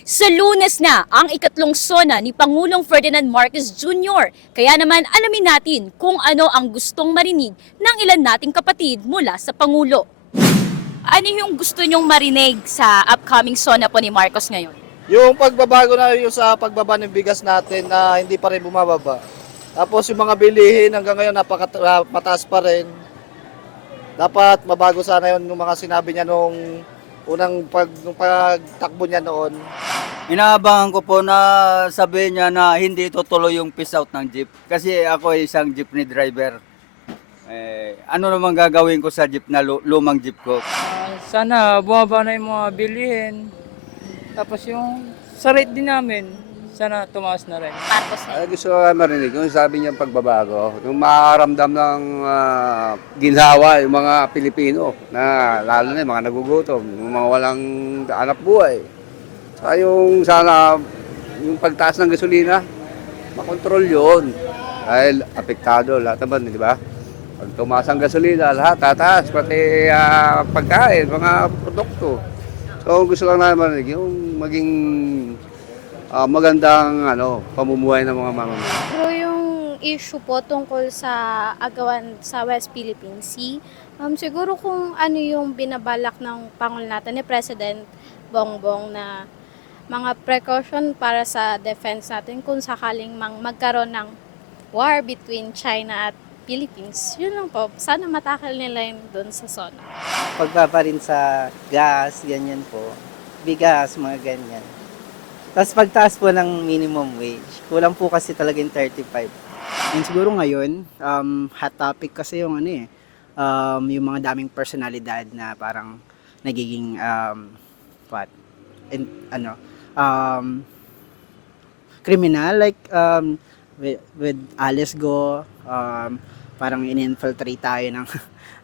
Sa Lunes na ang ikatlong sona ni Pangulong Ferdinand Marcos Jr. Kaya naman alamin natin kung ano ang gustong marinig ng ilan nating kapatid mula sa Pangulo. Ano yung gusto nyong marinig sa upcoming sona po ni Marcos ngayon? Yung pagbabago na yung sa pagbaba ng bigas natin na hindi pa rin bumababa. Tapos yung mga bilihin hanggang ngayon mataas pa rin. Dapat mabago sana yun yung mga sinabi niya nung nung pagtakbo niya noon. Inaabangan ko po na sabihin niya na hindi tutuloy yung peace out ng jeep. Kasi ako ay isang jeepney driver. Ano naman gagawin ko sa jeep na lumang jeep ko? Sana bumaba na yung mga bilihin. Tapos yung sa rate din namin, sana tumaas na rin. Marcos na. Gusto ko marinig yung sabi niya pagbabago, yung makaramdam ng ginhawa yung mga Pilipino na lalo na yung mga nagugutom, yung mga walang hanap buhay. Saka yung sana yung pagtaas ng gasolina, makontrol yun. Dahil apektado lahat naman, di ba? Pag tumaas ang gasolina, lahat tataas, pati pagkain, mga produkto. So gusto lang namin marinig yung maging magandang pamumuhay ng mga mamamayan. Pero yung issue po tungkol sa agawan sa West Philippine Sea, siguro kung ano yung binabalak ng Pangulo natin ni President Bongbong na mga precaution para sa defense natin kung sakaling magkaroon ng war between China at Philippines. Yun lang po. Sana matakal nila yun doon sa zona. Pagbaba rin sa gas, ganyan po. Bigas, mga ganyan. Tapos pagtaas po ng minimum wage, kulang po kasi talaga yung 35. And siguro ngayon, hot topic kasi yung yung mga daming personalidad na parang nagiging criminal like with Alice Go, parang in-infiltrate tayo ng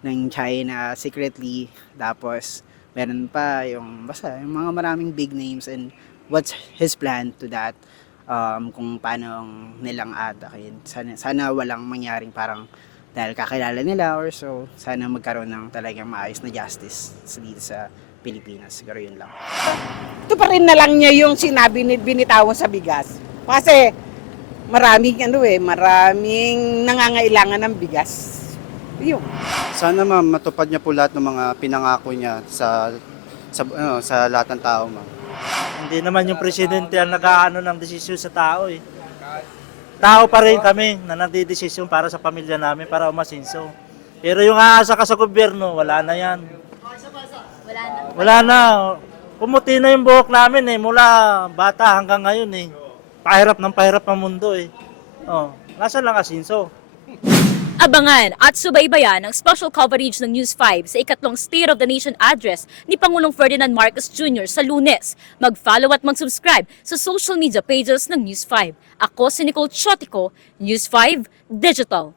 ng China secretly, tapos meron pa yung basta yung mga maraming big names, and what's his plan to that, kung paano nilang atakin. Sana walang mangyaring parang dahil kakilala nila or so, sana magkaroon ng talagang maayos na justice dito sa Pilipinas. Siguro yun lang. Ito pa rin na lang niya yung sinabi ni binitawan sa bigas. Kasi maraming maraming nangangailangan ng bigas. Yun. Sana ma'am matupad niya po lahat ng mga pinangako niya sa lahat ng tao, ma'am. Hindi naman yung presidente ang nag-aano ng desisyon sa tao eh. Tao pa rin kami na nagdidesisyon para sa pamilya namin para umasinso. Pero yung aasa ka sa gobyerno, wala na yan. Wala na. Pumuti na yung buhok namin eh, mula bata hanggang ngayon eh. Pahirap ng mundo eh. Nasa lang asinso. Abangan at subaybayan ang special coverage ng News 5 sa ikatlong State of the Nation address ni Pangulong Ferdinand Marcos Jr. sa Lunes. Mag-follow at mag-subscribe sa social media pages ng News 5. Ako si Nicole Chotico, News 5 Digital.